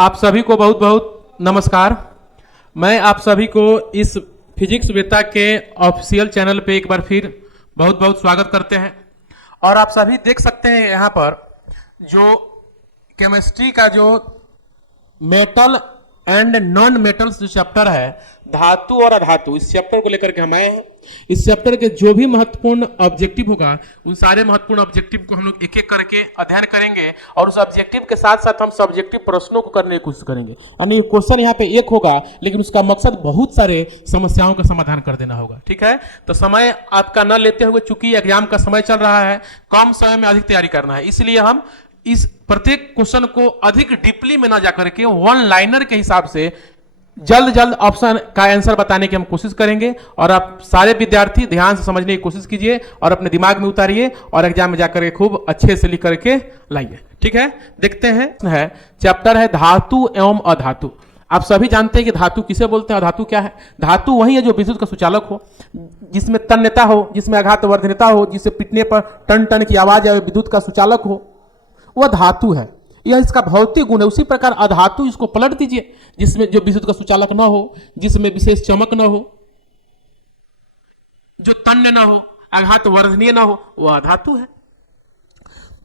आप सभी को बहुत बहुत नमस्कार। मैं आप सभी को इस फिजिक्स वेता के ऑफिशियल चैनल पे एक बार फिर बहुत बहुत स्वागत करते हैं। और आप सभी देख सकते हैं यहाँ पर जो केमिस्ट्री का जो मेटल एंड नॉन मेटल्स जो चैप्टर है, धातु और अधातु, इस चैप्टर को लेकर के हम आए हैं। इस चैप्टर के जो भी महत्वपूर्ण ऑब्जेक्टिव होगा उन सारे महत्वपूर्ण ऑब्जेक्टिव को हम लोग एक एक करके अध्ययन करेंगे और उस ऑब्जेक्टिव के साथ साथ हम सब्जेक्टिव प्रश्नों को करने की कोशिश करेंगे। यानी क्वेश्चन यहाँ पे एक होगा लेकिन उसका मकसद बहुत सारे समस्याओं का समाधान कर देना होगा। ठीक है, तो समय आपका न लेते हुए, चूंकि एग्जाम का समय चल रहा है, कम समय में अधिक तैयारी करना है, इसलिए हम इस प्रत्येक क्वेश्चन को अधिक डीपली में ना जाकर के वन लाइनर के हिसाब से जल्द जल्द ऑप्शन का आंसर बताने की हम कोशिश करेंगे। और आप सारे विद्यार्थी ध्यान से समझने की कोशिश कीजिए और अपने दिमाग में उतारिए और एग्जाम में जाकर के खूब अच्छे से लिख करके लाइए। ठीक है, देखते हैं। चैप्टर है धातु एवं अधातु। आप सभी जानते हैं कि धातु किसे बोलते हैं, अधातु क्या है। धातु वही है जो विद्युत का सुचालक हो, जिसमें तन्यता हो, जिसमें आघात वर्धनता हो, जिसे पिटने पर टन टन की आवाज आए, विद्युत का सुचालक हो, वह धातु है। यह इसका भौतिक गुण है। उसी प्रकार अधातु, इसको पलट दीजिए, जिसमें जो विद्युत का सुचालक न हो, जिसमें विशेष चमक न हो, जो तन्य न हो, आघात वर्धनीय न हो, वह अधातु है।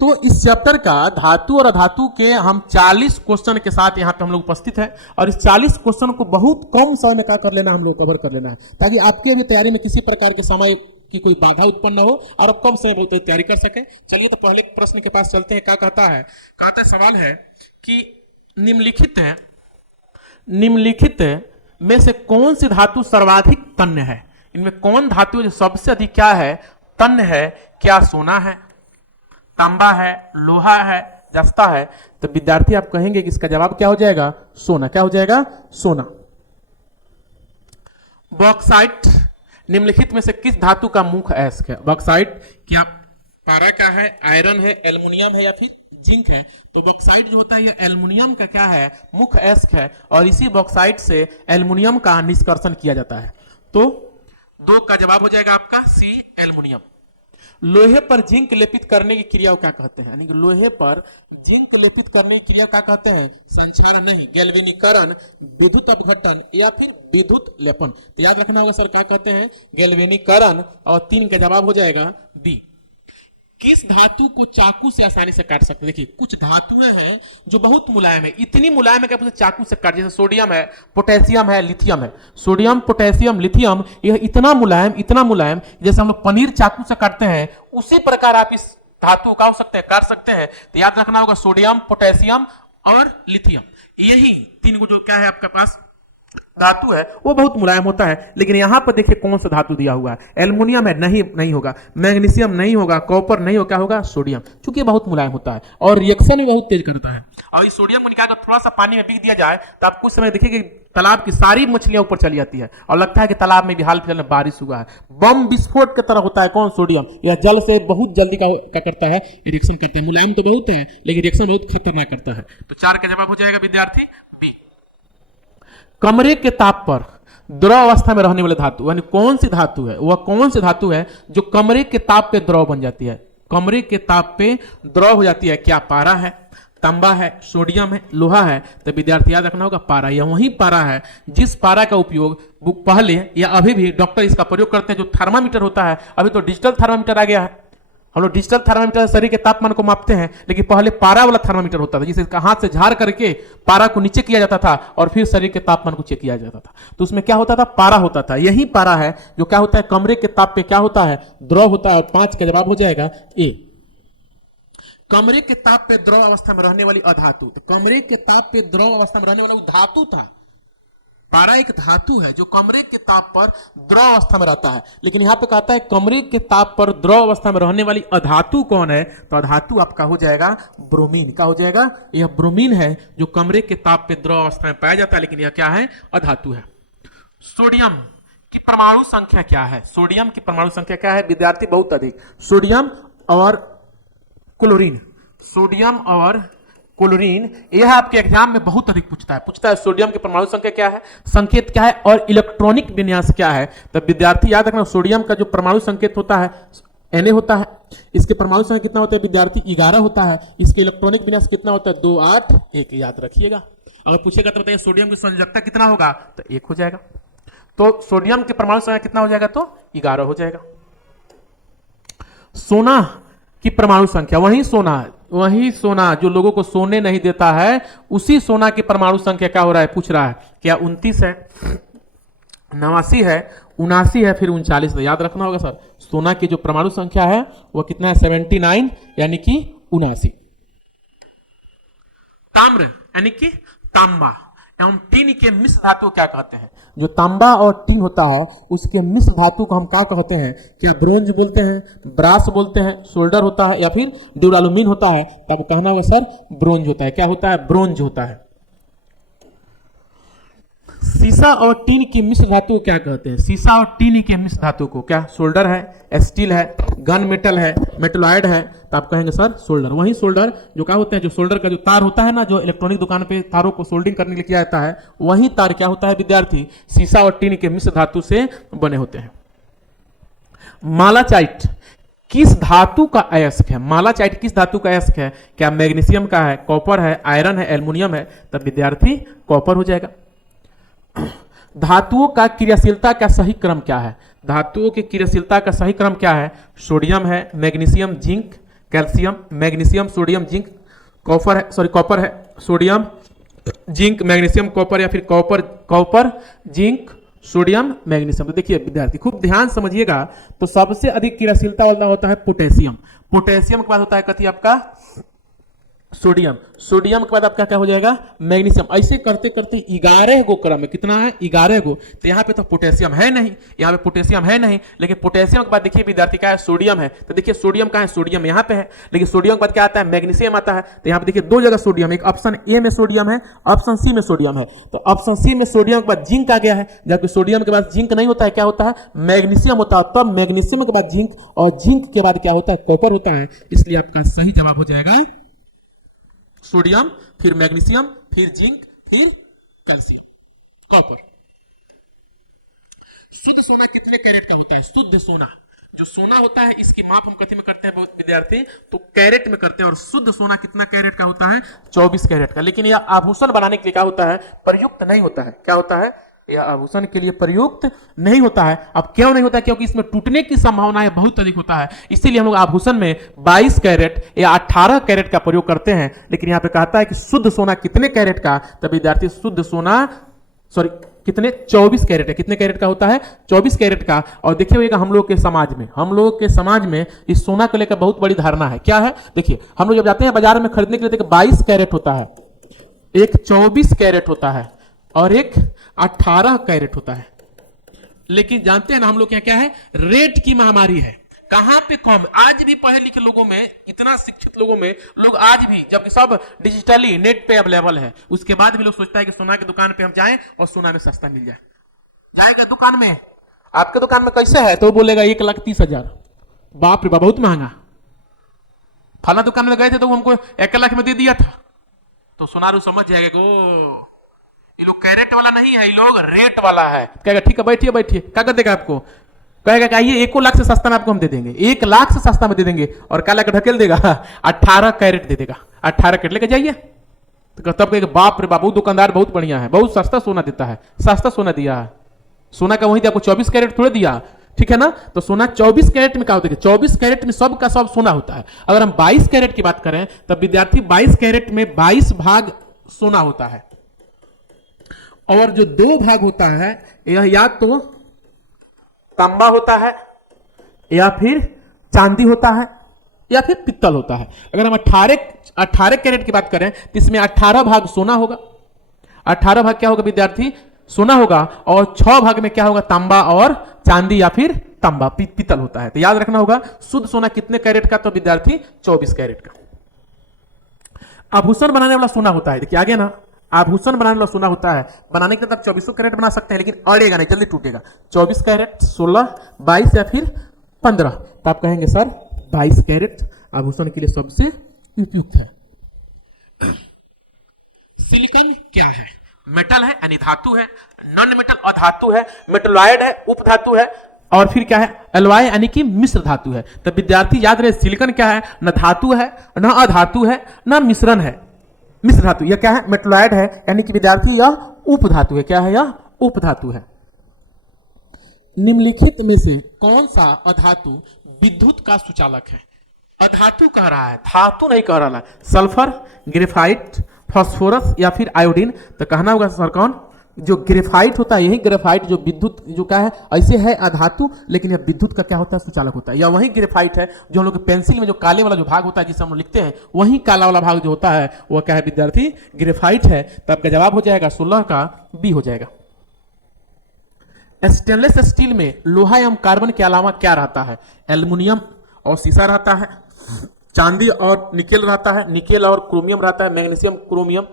तो इस चैप्टर का धातु और अधातु के हम 40 क्वेश्चन के साथ यहाँ पे हम लोग उपस्थित है और इस 40 क्वेश्चन को बहुत कम समय में क्या कर लेना, हम लोग कवर कर लेना है, ताकि आपके भी तैयारी में किसी प्रकार के समय की कोई बाधा उत्पन्न न हो और आप कम समय बहुत तैयारी कर सके। चलिए तो पहले प्रश्न के पास चलते हैं। क्या कहता है सवाल है कि निम्नलिखित में से कौन सी धातु सर्वाधिक तन्य है। इनमें कौन धातु जो सबसे अधिक क्या है, तन्य है। क्या सोना है, तांबा है, लोहा है, जस्ता है। तो विद्यार्थी आप कहेंगे कि इसका जवाब क्या हो जाएगा, सोना। क्या हो जाएगा, सोना। बॉक्साइट निम्नलिखित में से किस धातु का मुख्य अयस्क है। बॉक्साइट क्या पारा का है, आयरन है, एल्युमिनियम है या फिर जिंक है। तो बॉक्साइट जो होता है यह एल्युमिनियम का क्या है, मुख्य अयस्क है और इसी बॉक्साइट से एल्युमिनियम का निष्कर्षण किया जाता है। तो 2 का जवाब हो जाएगा आपका सी, एल्युमिनियम। लोहे पर जिंक लेपित करने की क्रिया को क्या कहते हैं। यानी कि लोहे पर जिंक लेपित करने की क्रिया क्या कहते हैं, संक्षारण नहीं, गैल्वेनीकरण, विद्युत अपघटन या फिर विद्युत लेपन। तो याद रखना होगा सर, क्या कहते हैं, गैल्वेनीकरण। और 3 का जवाब हो जाएगा बी। किस धातु को चाकू से आसानी से काट सकते हैं। देखिए कुछ धातुएं हैं जो बहुत मुलायम है, इतनी मुलायम है कि आप उसे चाकू से काट, जैसे सोडियम है, पोटेशियम है, लिथियम है। सोडियम, पोटेशियम, लिथियम, यह इतना मुलायम जैसे हम लोग पनीर चाकू से काटते हैं, उसी प्रकार आप इस धातु का काट सकते हैं। तो याद रखना होगा सोडियम, पोटेशियम और लिथियम, यही 3 को जो क्या है आपके पास धातु है, वो बहुत मुलायम होता है। लेकिन यहां पर देखिए कौन सा धातु दिया हुआ है, एल्युमिनियम है, नहीं होगा, मैग्नीशियम नहीं होगा, कॉपर नहीं होगा, क्या होगा, सोडियम, क्योंकि बहुत मुलायम होता है और रिएक्शन भी बहुत तेज करता है। और इस सोडियम को निकालकर थोड़ा सा पानी में बिक दिया जाए तो आप कुछ समय देखिए कि तालाब की सारी मछलियां ऊपर चली जाती है और लगता है कि तालाब में भी हाल फिलहाल में बारिश हुआ है। बम विस्फोट की तरह होता है कौन, सोडियम। यह जल से बहुत जल्दी क्या करता है, रिएक्शन करता है। मुलायम तो बहुत है लेकिन रिएक्शन बहुत खतरनाक करता है। तो 4 का जवाब हो जाएगा विद्यार्थी बी। कमरे के ताप पर द्रव अवस्था में रहने वाले धातु, यानी कौन सी धातु है, वह कौन सी धातु है जो कमरे के ताप पे द्रव बन जाती है, कमरे के ताप पे द्रव हो जाती है। क्या पारा है, तांबा है, सोडियम है, लोहा है। तो विद्यार्थी याद रखना होगा पारा। यह वही पारा है जिस पारा का उपयोग पहले या अभी भी डॉक्टर इसका प्रयोग करते हैं, जो थर्मामीटर होता है। अभी तो डिजिटल थर्मामीटर आ गया है, हम लोग डिजिटल थर्मामीटर शरीर के तापमान को मापते हैं, लेकिन पहले पारा वाला थर्मामीटर होता था, जिसे हाथ से झाड़ करके पारा को नीचे किया जाता था और फिर शरीर के तापमान को चेक किया जाता था। तो उसमें क्या होता था, पारा होता था। यही पारा है जो क्या होता है, कमरे के ताप पे क्या होता है, द्रव होता है। और 5 का जवाब हो जाएगा ए। कमरे के ताप पे द्रव अवस्था में रहने वाली अधातु। कमरे के ताप पे द्रव अवस्था में रहने वाला धातु था। पारा एक धातु है जो कमरे के ताप पर द्रव अवस्था में रहता है, लेकिन यहां पे कहता है कमरे के ताप पर द्रव अवस्था में रहने वाली अधातु कौन है। तो अधातु आपका हो जाएगा ब्रोमीन। क्या हो जाएगा, यह ब्रोमीन है जो कमरे के ताप पे द्रव अवस्था में पाया जाता है, लेकिन यह क्या है, अधातु है। सोडियम की परमाणु संख्या क्या है। सोडियम की परमाणु संख्या क्या है विद्यार्थी, बहुत अधिक। सोडियम और क्लोरीन, सोडियम और क्लोरीन, यह आपके एग्जाम में बहुत अधिक पूछता है सोडियम की परमाणु संख्या क्या है, संकेत क्या है और इलेक्ट्रॉनिक विन्यास क्या है। तो विद्यार्थी याद रखना, सोडियम का जो परमाणु संकेत होता है Na होता है, इसके परमाणु संख्या कितना होता है विद्यार्थी, 11 होता है। इसके इलेक्ट्रॉनिक विन्यास कितना होता है, 2 8 1, याद रखिएगा। अगर पूछेगा तो बताइए सोडियम की संयोजकता कितना होगा, तो 1 हो जाएगा। तो सोडियम के परमाणु संख्या कितना हो जाएगा, तो 11 हो जाएगा। सोना की परमाणु संख्या, वही सोना जो लोगों को सोने नहीं देता है, उसी सोना की परमाणु संख्या क्या हो रहा है, पूछ रहा है। क्या 29 है, 89 है, 79 है, फिर 39 है। याद रखना होगा सर, सोना की जो परमाणु संख्या है वो कितना है, 79, यानी कि 79। ताम्र यानी कि तांबा एवं टीन के मिश्र धातु क्या कहते हैं? जो तांबा और टीन होता है उसके मिश्र धातु को हम क्या कहते हैं? क्या ब्रोंज बोलते हैं, ब्रास बोलते हैं, सोल्डर होता है, या फिर ड्यूरालुमीन होता है? तब कहना होगा सर ब्रोंज होता है। क्या होता है? ब्रोंज होता है। सीसा और टीन की मिश्र धातु को क्या कहते हैं? सीसा और टीन के मिश्र धातु को क्या सोल्डर है, स्टील है, गन मेटल है, मेटलॉयड है? तो आप कहेंगे सर सोल्डर। वही सोल्डर जो क्या होते हैं, जो सोल्डर का जो तार होता है ना, जो इलेक्ट्रॉनिक दुकान पे तारों को सोल्डिंग करने के लिए किया जाता है, वही तार क्या होता है विद्यार्थी? सीसा और टीन के मिश्र धातु से बने होते हैं। मालाचाइट किस धातु का अयस्क है? मालाचाइट किस धातु का अयस्क है? क्या मैग्नीशियम का है, कॉपर है, आयरन है, एल्युमिनियम है? तब विद्यार्थी कॉपर हो जाएगा। धातुओं का क्रियाशीलता का सही क्रम क्या है? धातुओं की क्रियाशीलता का सही क्रम क्या है? सोडियम है, magnesium, zinc, calcium, magnesium, sodium, zinc, copper है, सोडियम, जिंक, मैग्नीशियम, कॉपर, या फिर कॉपर, जिंक, सोडियम, मैग्नीशियम। तो देखिए विद्यार्थी खूब ध्यान समझिएगा, तो सबसे अधिक क्रियाशीलता वाला होता है पोटेशियम। पोटेशियम के बाद होता है कथी आपका सोडियम। सोडियम के बाद आपका क्या हो जाएगा? मैग्नीशियम। ऐसे करते करते 11 गो क्रम है। कितना है? 11 गो। तो यहाँ पे तो पोटेशियम है नहीं, यहाँ पे पोटेशियम है नहीं, लेकिन पोटेशियम के बाद देखिए विद्यार्थी क्या है? सोडियम है। तो देखिए सोडियम कहाँ है? सोडियम यहाँ पे है, लेकिन सोडियम के बाद क्या आता है? मैग्नीशियम आता है। तो यहाँ पे देखिए 2 जगह सोडियम, एक ऑप्शन ए में सोडियम है, ऑप्शन सी में सोडियम है। तो ऑप्शन सी में सोडियम के बाद जिंक आ गया है, जबकि सोडियम के बाद जिंक नहीं होता है। क्या होता है? मैग्नीशियम होता है। तब मैग्नीशियम के बाद जिंक, और जिंक के बाद क्या होता है? कॉपर होता है। इसलिए आपका सही जवाब हो जाएगा सोडियम, फिर मैग्नीशियम, फिर जिंक, फिर कैल्शियम, कॉपर। शुद्ध सोना कितने कैरेट का होता है? शुद्ध सोना, जो सोना होता है इसकी माप हम कथी में करते हैं विद्यार्थी? तो कैरेट में करते हैं। और शुद्ध सोना कितना कैरेट का होता है? 24 कैरेट का। लेकिन यह आभूषण बनाने के लिए क्या होता है? प्रयुक्त नहीं होता है। क्या होता है? यह आभूषण के लिए प्रयुक्त नहीं होता है। अब क्यों नहीं होता? क्योंकि इसमें टूटने की संभावना बहुत अधिक होता है। इसीलिए हम लोग आभूषण में 22 कैरेट या 18 कैरेट का प्रयोग करते हैं। लेकिन यहाँ पे कहता है कि शुद्ध सोना कितने कैरेट का? तब विद्यार्थी शुद्ध सोना कितने? 24 कैरेट है। कितने कैरेट का होता है? 24 कैरेट का। और देखिए हम लोग के समाज में इस सोना को लेकर बहुत बड़ी धारणा है। क्या है? देखिए हम लोग जब जाते हैं बाजार में खरीदने के लिए, 22 कैरेट होता है, एक 24 कैरेट होता है, और एक 18 कैरेट होता है। लेकिन जानते हैं ना हम लोग क्या है? रेट की महामारी है। कहां पे कम? आज भी पढ़े लिखे लोगों में, इतना शिक्षित लोगों में, लोग आज भी, जबकि सब डिजिटली नेट पे अवेलेबल है, उसके बाद भी लोग सोचता है कि सोना की दुकान पे हम जाएं और सोना में सस्ता मिल जाए। आएगा दुकान में, आपके दुकान में कैसे है? तो बोलेगा 1,30,000। बाप रे बाप, बहुत महंगा। फला दुकान में गए थे तो हमको 1 लाख में दे दिया था। तो सोनारू समझ जाएगा गो, ये लोग कैरेट वाला नहीं है, ये लोग रेट वाला है। कहेगा ठीक है बैठिए। क्या कर देगा आपको? कहेगा कि आइए 1 लाख से सस्ता में आपको हम दे देंगे, 1 लाख से सस्ता में दे देंगे। और क्या लाकर ढकेल देगा? 18 कैरेट दे देगा। 18 कैरेट लेके जाइए। तो तब कहेगा बाप रे बाप, वो दुकानदार बहुत बढ़िया है, बहुत सस्ता सोना देता है, सस्ता सोना दिया है। सोना का वही दिया, आपको 24 कैरेट थोड़े दिया, ठीक है ना? तो सोना 24 कैरेट में क्या होता है? 24 कैरेट में सब का सब सोना होता है। अगर हम 22 कैरेट की बात करें तब विद्यार्थी 22 कैरेट में 22 भाग सोना होता है, और जो 2 भाग होता है यह या तो तांबा होता है, या फिर चांदी होता है, या फिर पित्तल होता है। अगर हम 18 कैरेट की बात करें तो इसमें 18 भाग सोना होगा। 18 भाग क्या होगा विद्यार्थी? सोना होगा। और 6 भाग में क्या होगा? तांबा और चांदी, या फिर तांबा पित्तल होता है। तो याद रखना होगा शुद्ध सोना कितने कैरेट का? तो विद्यार्थी 24 कैरेट का। आभूषण बनाने वाला सोना होता है, देखिए आगे ना, आभूषण बनाने वाला सोना होता है। बनाने के लिए तब 24 कैरेट बना सकते हैं, लेकिन अड़ेगा नहीं, जल्दी टूटेगा। 24 कैरेट, 16, 22 या फिर 15। तो आप कहेंगे सर 22 कैरेट आभूषण के लिए सबसे उपयुक्त है। सिलिकॉन क्या है? मेटल है यानी धातु है, नॉन मेटल अधातु है, मेटलॉयड है उपधातु है, और फिर क्या है? एलॉय यानी कि मिश्र धातु है। तो विद्यार्थी याद रहे सिलिकॉन क्या है? न धातु है, न अधातु है, न मिश्रण है, मिश्र धातु, यह क्या है? मेटलॉयड है, यानी कि विद्यार्थी यह उपधातु है। क्या है? यह उपधातु है। निम्नलिखित में से कौन सा अधातु विद्युत का सुचालक है? अधातु कह रहा है, धातु नहीं कह रहा है। सल्फर, ग्रेफाइट, फास्फोरस या फिर आयोडीन। तो कहना होगा सर कौन? जो ग्रेफाइट होता है, यही ग्रेफाइट जो विद्युत जो क्या है, ऐसे है अधातु, लेकिन यह विद्युत का क्या होता है? सुचालक होता है। या वही ग्रेफाइट है जो हम लोग पेंसिल में जो काले वाला जो भाग होता है जिसे हम लोग लिखते हैं, वही काला वाला भाग जो होता है वह क्या है विद्यार्थी? ग्रेफाइट है। तो आपका जवाब हो जाएगा 16 का बी हो जाएगा। स्टेनलेस स्टील में लोहा एवं कार्बन के अलावा क्या रहता है? एल्युमिनियम और शीशा रहता है, चांदी और निकेल रहता है, निकेल और क्रोमियम रहता है, मैग्नीशियम, क्रोमियम,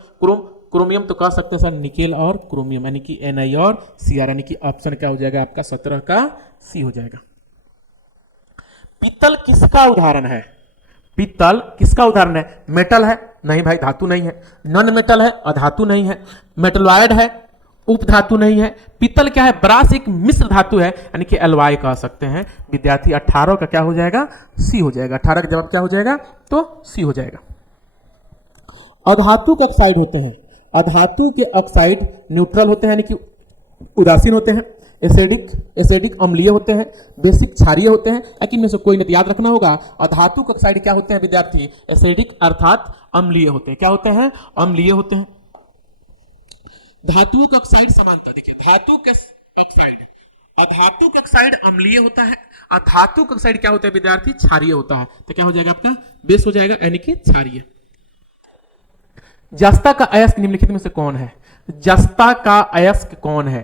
क्रोमियम तो कह सकते हैं सर निकेल और क्रोमियम, यानी कि Na और Cr, यानी कि ऑप्शन क्या हो जाएगा आपका? 17 का सी हो जाएगा। पीतल किसका उदाहरण है? पीतल किसका उदाहरण है? मेटल है? नहीं भाई, धातु नहीं है। नॉन मेटल है? अधातु नहीं है। मेटलॉयड है? उपधातु नहीं है। पीतल क्या है? ब्रास एक मिश्र धातु है, यानी कि एलवाई कह सकते हैं। विद्यार्थी 18 का क्या हो जाएगा? सी हो जाएगा। 18 का जवाब क्या हो जाएगा? तो सी हो जाएगा। अधातु के ऑक्साइड होते हैं, अधातु के ऑक्साइड न्यूट्रल होते हैं, यानी कि उदासीन होते हैं। एसिडिक अम्लीय होते हैं। बेसिक क्षारीय होते हैं। लेकिन इनमें से कोई नहीं, याद रखना होगा। अधातु के ऑक्साइड क्या होते हैं विद्यार्थी? एसिडिक अर्थात अम्लीय होते हैं। क्या होते हैं? अम्लीय होते हैं। धातुओं का ऑक्साइड समानता देखिए, धातु का ऑक्साइड, अधातु का ऑक्साइड अम्लीय होता है, अधातु का ऑक्साइड क्या होता है विद्यार्थी? क्षारीय होता है। तो क्या हो जाएगा आपका? बेस हो जाएगा, यानी कि क्षारीय। जस्ता का अयस्क निम्नलिखित में से कौन है? जस्ता का अयस्क कौन है?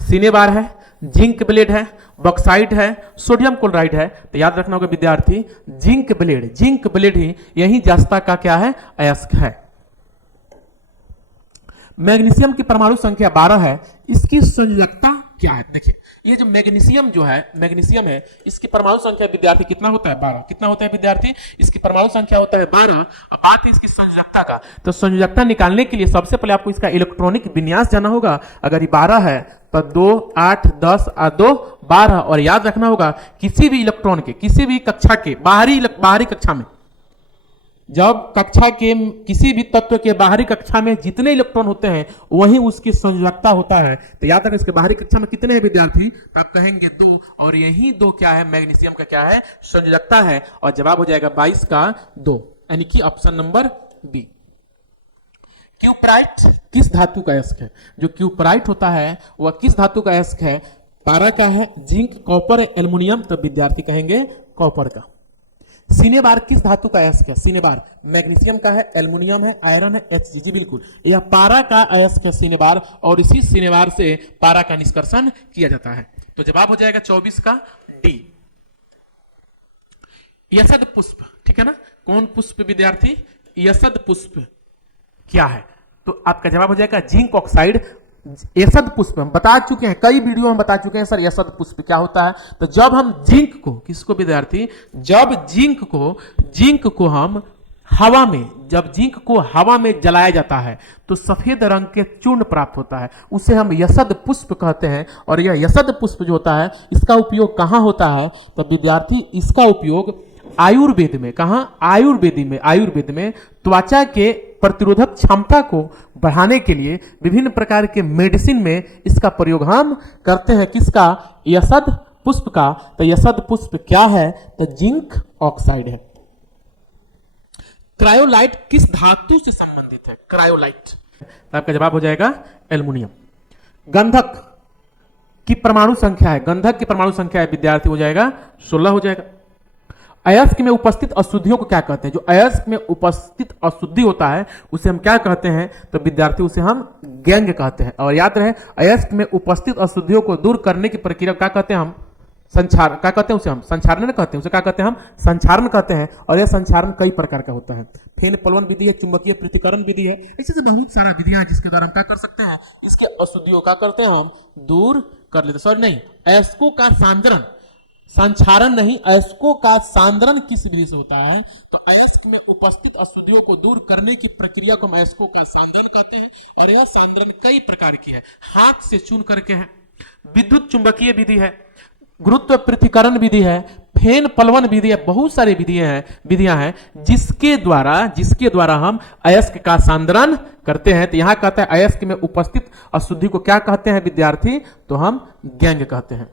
सिनेबार है, जिंक ब्लेड है, बॉक्साइट है, सोडियम क्लोराइड है। तो याद रखना होगा विद्यार्थी, जिंक ब्लेड ही यही जस्ता का क्या है? अयस्क है। मैग्नीशियम की परमाणु संख्या 12 है, इसकी संयोजकता क्या है? देखिए, ये जो मैग्नीशियम है, इसकी परमाणु संख्या विद्यार्थी कितना होता है? 12। कितना होता है विद्यार्थी? इसकी परमाणु संख्या होता है 12। अब बात है इसकी संयोजकता का। तो संयोजकता निकालने के लिए सबसे पहले आपको इसका इलेक्ट्रॉनिक विन्यास जाना होगा। अगर ये 12 है तो 2 8 10 और 2 12। और याद रखना होगा किसी भी इलेक्ट्रॉन के, किसी भी कक्षा के बाहरी कक्षा में, जब कक्षा के किसी भी तत्व के बाहरी कक्षा में जितने इलेक्ट्रॉन होते हैं वही उसकी संयोजकता होता है। तो याद रखें इसके बाहरी कक्षा में कितने हैं विद्यार्थी? तो आप कहेंगे 2, और यही 2 क्या है? मैग्नीशियम का क्या है? संयोजकता है। और जवाब हो जाएगा 22 का 2, यानी कि ऑप्शन नंबर बी। क्यूपराइट किस धातु का अयस्क है? जो क्यूपराइट होता है वह किस धातु का अयस्क है? पारा का है, जिंक, कॉपर, एल्युमिनियम। तो विद्यार्थी कहेंगे कॉपर का। सिनेबार किस धातु का अयस्क है? सिनेबार मैग्नीशियम का है, एल्युमिनियम है, आयरन है, Hg। बिल्कुल, यह पारा का अयस्क है सिनेबार, और इसी सिनेबार से पारा का निष्कर्षण किया जाता है। तो जवाब हो जाएगा 24 का डी। यसद पुष्प, ठीक है ना? कौन पुष्प विद्यार्थी? यसद पुष्प क्या है? तो आपका जवाब हो जाएगा जिंक ऑक्साइड। यसद पुष्प हम बता चुके हैं, कई वीडियो में बता चुके हैं सर यसद पुष्प क्या होता है। तो जब हम जिंक को, किसको विद्यार्थी? जब जिंक को हम हवा में, जब जिंक को हवा में जलाया जाता है तो सफेद रंग के चूर्ण प्राप्त होता है, उसे हम यसद पुष्प कहते हैं। और यह यसद पुष्प जो होता है इसका उपयोग कहाँ होता है? तो विद्यार्थी इसका उपयोग आयुर्वेद में, कहां? आयुर्वेद में त्वचा के प्रतिरोधक क्षमता को बढ़ाने के लिए विभिन्न प्रकार के मेडिसिन में इसका प्रयोग हम करते हैं। किसका? यसद पुष्प का। तो यसद पुष्प क्या है? तो जिंक ऑक्साइड है। क्रायोलाइट किस धातु से संबंधित है? क्रायोलाइट, तो आपका जवाब हो जाएगा एल्युमिनियम। गंधक की परमाणु संख्या है, गंधक की परमाणु संख्या है विद्यार्थी हो जाएगा 16 हो जाएगा। अयस्क में उपस्थित अशुद्धियों को क्या कहते हैं? जो अयस्क में उपस्थित अशुद्धि होता है उसे हम क्या कहते हैं? तो विद्यार्थी उसे हम गैंग कहते हैं। और याद रहे, अयस्क में उपस्थित अशुद्धियों को दूर करने की प्रक्रिया क्या कहते हैं? हम संचार, क्या कहते हैं उसे? हम संचारण कहते हैं, उसे क्या कहते हैं? हम संचारण कहते हैं। और यह संचारण कई प्रकार का होता है। फेन प्लवन विधि है, चुंबकीय पृथक्करण विधि है, ऐसे बहुत सारा विधियां हैं जिसके द्वारा हम क्या कर सकते हैं? इसके अशुद्धियों का करते हैं हम दूर कर लेते। सॉरी नहीं, अयस्कों का सांद्रण, संचारण नहीं, अयस्कों का सांद्रण किस विधि से होता है? तो अयस्क में उपस्थित अशुद्धियों को दूर करने की प्रक्रिया को हम अयस्कों का सांद्रण कहते हैं। और यह सांद्रण कई प्रकार की है, हाथ से चून करके है, विद्युत चुंबकीय विधि है, गुरुत्व पृथ्वीकरण विधि है, फेन पलवन विधि है, बहुत सारी विधियां हैं जिसके द्वारा हम अयस्क का सांद्रण करते हैं। तो यहां कहता है अयस्क में उपस्थित अशुद्धि को क्या कहते हैं विद्यार्थी? तो हम गैंग कहते हैं।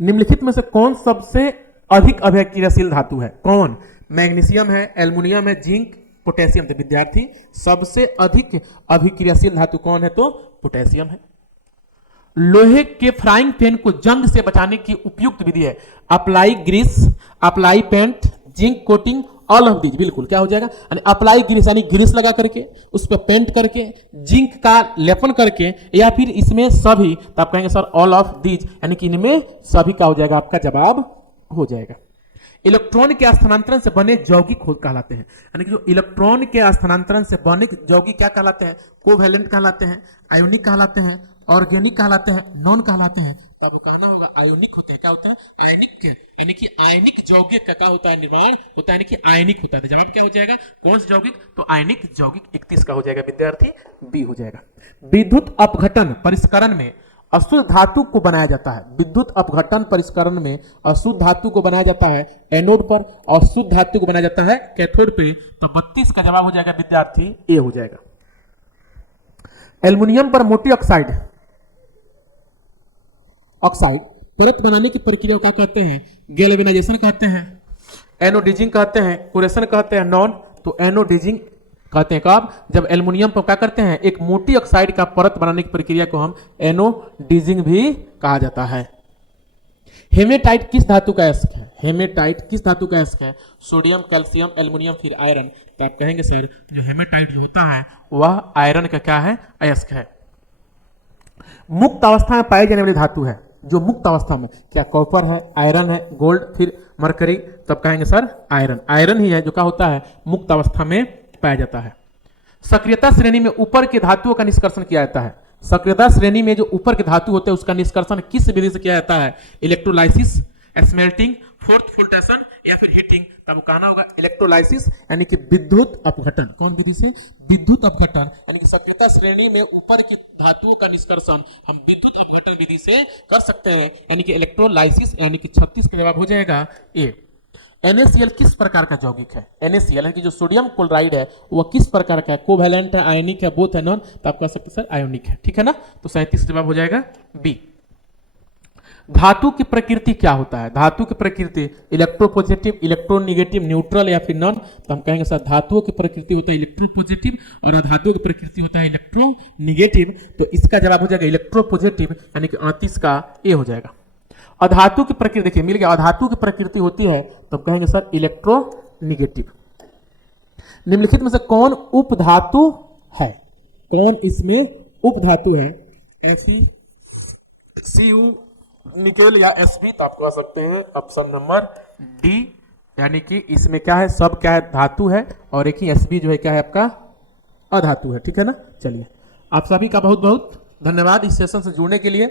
निम्नलिखित में से कौन सबसे अधिक अभिक्रियाशील धातु है? कौन? मैग्नीशियम है, एल्युमिनियम है, जिंक, पोटेशियम। तो विद्यार्थी सबसे अधिक अभिक्रियाशील धातु कौन है? तो पोटेशियम है। लोहे के फ्राइंग पैन को जंग से बचाने की उपयुक्त विधि है apply grease, apply paint, zinc coating, all of these. बिल्कुल क्या हो जाएगा? यानी अप्लाई ग्रीस यानी ग्रीस लगा करके, उस पर पेंट करके, जिंक का लेपन करके, या फिर इसमें सभी। तो आप कहेंगे सर ऑल ऑफ दीज, यानी कि इनमें सभी का हो जाएगा, आपका जवाब हो जाएगा। इलेक्ट्रॉन के स्थानांतरण से बने यौगिक कहलाते हैं, यानी कि जो इलेक्ट्रॉन के स्थानांतरण से बने यौगिक क्या कहलाते हैं? कोवैलेंट कहलाते हैं, आयोनिक कहलाते हैं, ऑर्गेनिक कहलाते हैं, नॉन कहलाते हैं। तब कहना होगा आयोनिक होते हैं। क्या होता है? आयनिक के, यानी कि आयनिक यौगिक का क्या होता है? निर्माण होता है, यानी कि आयनिक होता है। तो जवाब क्या हो जाएगा? कौन सा यौगिक? तो आयनिक यौगिक 31 का हो जाएगा विद्यार्थी, बी हो जाएगा। विद्युत अपघटन परिष्करण में अशुद्ध धातु को बनाया जाता है। विद्युत अपघटन परिष्करण में अशुद्ध धातु को बनाया जाता है एनोड पर और शुद्ध धातु को बनाया जाता है कैथोड पे। तो 32 का जवाब हो जाएगा विद्यार्थी, ए हो जाएगा। एल्युमिनियम पर मोटी ऑक्साइड परत बनाने की प्रक्रिया को क्या कहते हैं? गैल्वेनाइजेशन कहते हैं, एनोडीजिंग कहते हैं, कुरेशन कहते हैं, नॉन। तो एनोडीजिंग कहते हैं कब? जब एल्युमिनियम पर क्या करते हैं? एक मोटी ऑक्साइड का परत बनाने की प्रक्रिया को हम एनोडीजिंग भी कहा जाता है। हेमेटाइट किस धातु का अयस्क है? हेमेटाइट किस धातु का अयस्क है? सोडियम, कैल्शियम, एल्युमिनियम, फिर आयरन। तो आप कहेंगे सर जो हेमेटाइट जो होता है वह आयरन का क्या है? अयस्क है। मुक्त अवस्था में पाई जाने वाली धातु है, जो मुक्त अवस्था में, क्या कॉपर है, आयरन है, गोल्ड, फिर मरकरी। तब कहेंगे सर आयरन। आयरन ही है जो क्या होता है? मुक्त अवस्था में पाया जाता है। सक्रियता श्रेणी में ऊपर के धातुओं का निष्कर्षण किया जाता है। सक्रियता श्रेणी में जो ऊपर के धातु होते हैं उसका निष्कर्षण किस विधि से किया जाता है? इलेक्ट्रोलाइसिस, स्मेल्टिंग, फोर्थ फुल्टेशन या फिर हीटिंग। तब कहना होगा इलेक्ट्रोलाइसिस, यानी कि विद्युत अपघटन। कौन विधि से? विद्युत अपघटन, यानी कि सक्रियता श्रेणी में ऊपर की धातुओं का निष्कर्षण हम विद्युत अपघटन विधि से कर सकते हैं, यानी कि इलेक्ट्रोलाइसिस, यानी कि 36 का जवाब हो जाएगा ए। NaCl किस प्रकार का यौगिक है? NaCl यानी कि जो सोडियम क्लोराइड है वह किस प्रकार का है? कोवैलेंट है, आयनिक है, बोथ है, नॉन। तो आप कह सकते सर आयोनिक है, ठीक है ना। तो 37 जवाब हो जाएगा बी। धातु की प्रकृति क्या होता है? धातु की प्रकृति इलेक्ट्रोपॉजिटिव, इलेक्ट्रोनेगेटिव, न्यूट्रल या फिर नॉन। तो हम कहेंगे सर धातुओं की प्रकृति होता है इलेक्ट्रोपॉजिटिव और धातुओं की प्रकृति होता है इलेक्ट्रोनेगेटिव। तो इसका जवाब हो जाएगा इलेक्ट्रोपॉजिटिव, यानी कि 38 का ए हो जाएगा। अधातु की प्रकृति देखिए मिल गया, अधातु की प्रकृति होती है तो कहेंगे सर इलेक्ट्रोनेगेटिव। निम्नलिखित में से कौन उपधातु है? कौन इसमें उपधातु है? Cu, निकेल या Sb। तो आप कह सकते हैं ऑप्शन नंबर डी, यानी कि इसमें क्या है? सब क्या है? धातु है, और एक ही Sb जो है क्या है? आपका अधातु है, ठीक है ना। चलिए आप सभी का बहुत बहुत धन्यवाद इस सेशन से जुड़ने के लिए।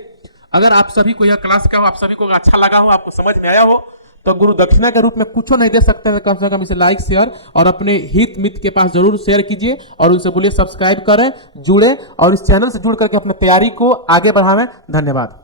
अगर आप सभी को यह क्लास का हो, आप सभी को अच्छा लगा हो, आपको समझ में आया हो, तो गुरु दक्षिणा के रूप में कुछ नहीं दे सकते हैं, कम से कम इसे लाइक, शेयर और अपने हित मित्र के पास जरूर शेयर कीजिए और उनसे बोलिए सब्सक्राइब करें, जुड़े और इस चैनल से जुड़ करके अपनी तैयारी को आगे बढ़ावें। धन्यवाद।